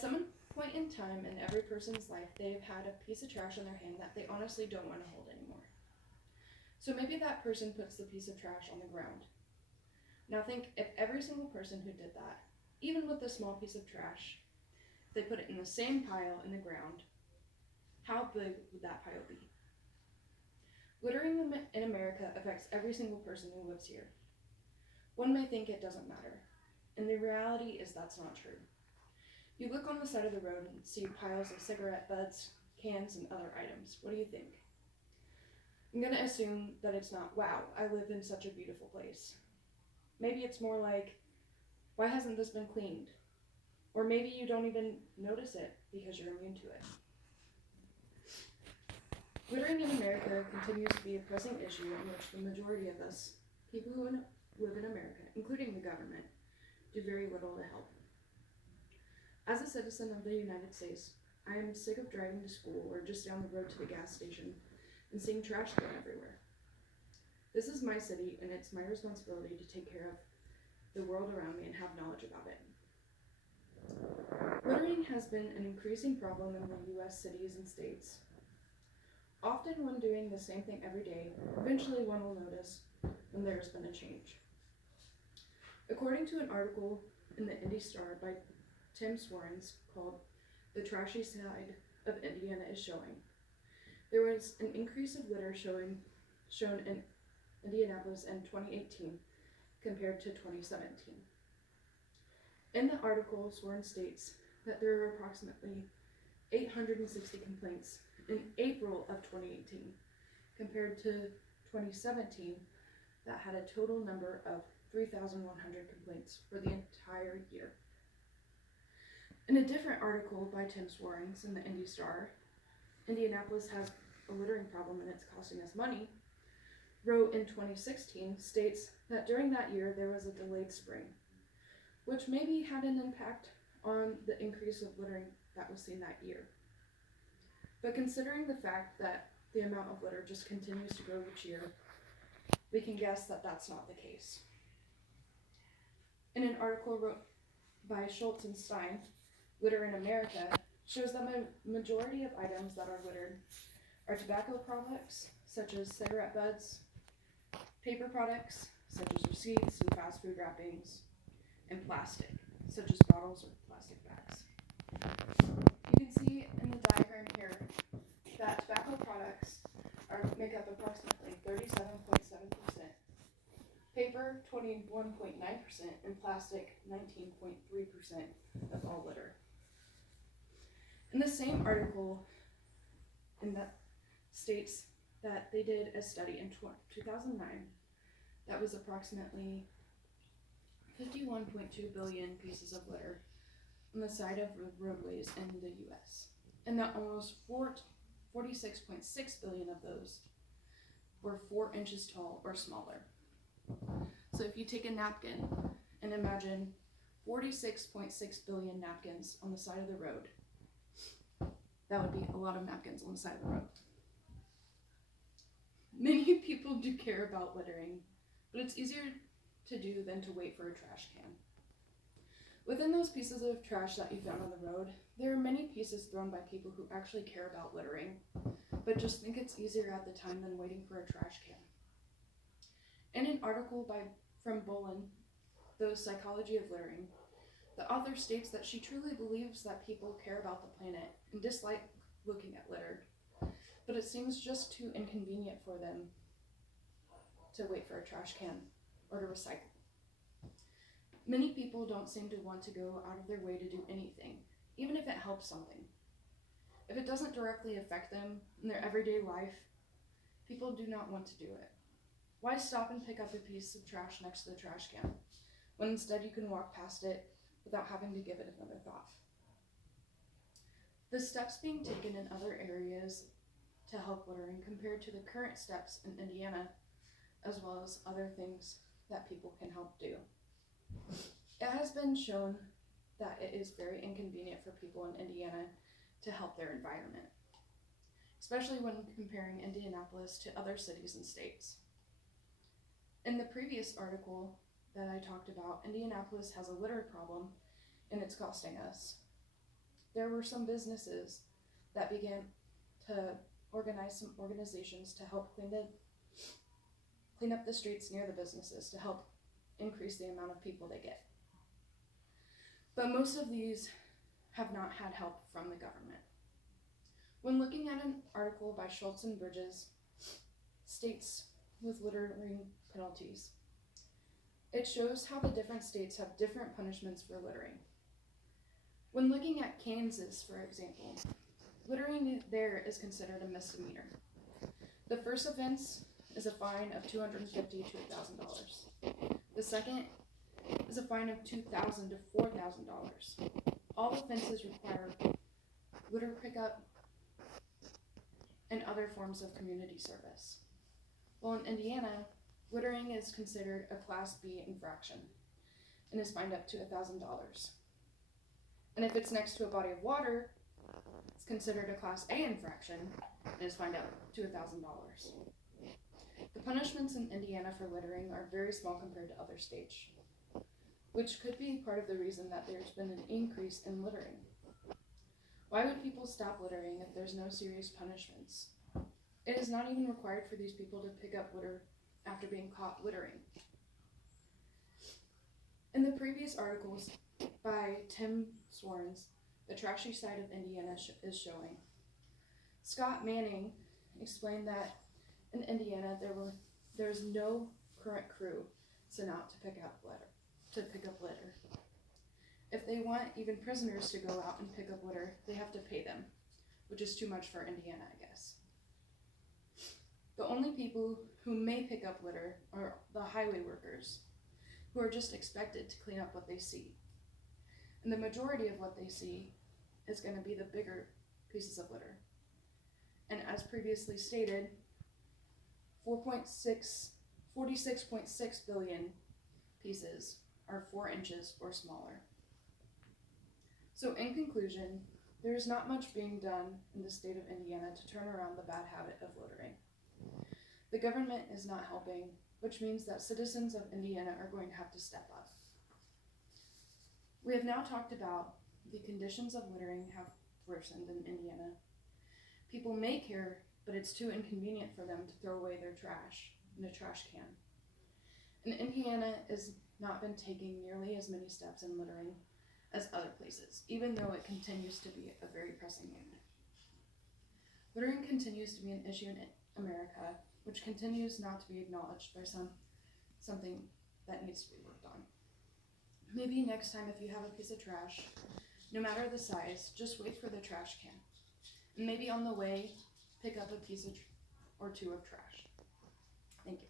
At some point in time in every person's life, they've had a piece of trash in their hand that they honestly don't want to hold anymore. So maybe that person puts the piece of trash on the ground. Now think if every single person who did that, even with a small piece of trash, they put it in the same pile in the ground, how big would that pile be? Littering in America affects every single person who lives here. One may think it doesn't matter, and the reality is that's not true. You look on the side of the road and see piles of cigarette butts, cans, and other items. What do you think? I'm going to assume that it's not, wow, I live in such a beautiful place. Maybe it's more like, why hasn't this been cleaned? Or maybe you don't even notice it because you're immune to it. Littering in America continues to be a pressing issue in which the majority of us, people who live in America, including the government, do very little to help. As a citizen of the United States, I am sick of driving to school or just down the road to the gas station and seeing trash thrown everywhere. This is my city, and it's my responsibility to take care of the world around me and have knowledge about it. Littering has been an increasing problem in the U.S. cities and states. Often when doing the same thing every day, eventually one will notice when there has been a change. According to an article in the Indy Star by Tim Swarens called "The Trashy Side of Indiana is Showing," there was an increase of litter shown in Indianapolis in 2018 compared to 2017. In the article, Swarens states that there were approximately 860 complaints in April of 2018 compared to 2017 that had a total number of 3,100 complaints for the entire year. In a different article by Tim Swarens in the Indy Star, Indianapolis has a littering problem and it's costing us money, wrote in 2016, states that during that year there was a delayed spring, which maybe had an impact on the increase of littering that was seen that year. But considering the fact that the amount of litter just continues to grow each year, we can guess that that's not the case. In an article wrote by Schultz and Stein, Litter in America shows that the majority of items that are littered are tobacco products, such as cigarette butts, paper products, such as receipts and fast food wrappings, and plastic, such as bottles or plastic bags. You can see in the diagram here that tobacco products make up approximately 37.7%, paper 21.9%, and plastic 19.3% of all litter. In the same article, that states that they did a study in 2009 that was approximately 51.2 billion pieces of litter on the side of roadways in the U.S. and that almost 46.6 billion of those were 4 inches tall or smaller. So if you take a napkin and imagine 46.6 billion napkins on the side of the road, that would be a lot of napkins on the side of the road. Many people do care about littering, but it's easier to do than to wait for a trash can. Within those pieces of trash that you found on the road, there are many pieces thrown by people who actually care about littering, but just think it's easier at the time than waiting for a trash can. In an article from Bolin, The Psychology of Littering, the author states that she truly believes that people care about the planet and dislike looking at litter, but it seems just too inconvenient for them to wait for a trash can or to recycle. Many people don't seem to want to go out of their way to do anything, even if it helps something. If it doesn't directly affect them in their everyday life, people do not want to do it. Why stop and pick up a piece of trash next to the trash can, when instead you can walk past it without having to give it another thought? The steps being taken in other areas to help littering compared to the current steps in Indiana, as well as other things that people can help do. It has been shown that it is very inconvenient for people in Indiana to help their environment, especially when comparing Indianapolis to other cities and states. In the previous article that I talked about, Indianapolis has a litter problem and it's costing us there were some businesses that began to organize some organizations to help clean up the streets near the businesses to help increase the amount of people they get. But most of these have not had help from the government. When looking at an article by Schultz and Bridges, States with Littering Penalties, it shows how the different states have different punishments for littering. When looking at Kansas, for example, littering there is considered a misdemeanor. The first offense is a fine of $250 to $1,000. The second is a fine of $2,000 to $4,000. All offenses require litter pickup and other forms of community service. While in Indiana, littering is considered a Class B infraction and is fined up to $1,000. And if it's next to a body of water, it's considered a Class A infraction and is fined up to $1,000. The punishments in Indiana for littering are very small compared to other states, which could be part of the reason that there's been an increase in littering. Why would people stop littering if there's no serious punishments? It is not even required for these people to pick up litter after being caught littering. In the previous articles by Tim Swarns, The Trashy Side of Indiana is Showing, Scott Manning explained that in Indiana there's no current crew sent out to pick up litter. If they want even prisoners to go out and pick up litter, they have to pay them, which is too much for Indiana, I guess. The only people who may pick up litter are the highway workers, who are just expected to clean up what they see. And the majority of what they see is going to be the bigger pieces of litter. And as previously stated, 46.6 billion pieces are 4 inches or smaller. So in conclusion, there is not much being done in the state of Indiana to turn around the bad habit of littering. The government is not helping, which means that citizens of Indiana are going to have to step up. We have now talked about the conditions of littering have worsened in Indiana. People may care, but it's too inconvenient for them to throw away their trash in a trash can. And Indiana has not been taking nearly as many steps in littering as other places, even though it continues to be a very pressing need. Littering continues to be an issue in America, which continues not to be acknowledged by something that needs to be worked on. Maybe next time if you have a piece of trash, no matter the size, just wait for the trash can. And maybe on the way, pick up a piece or two of trash. Thank you.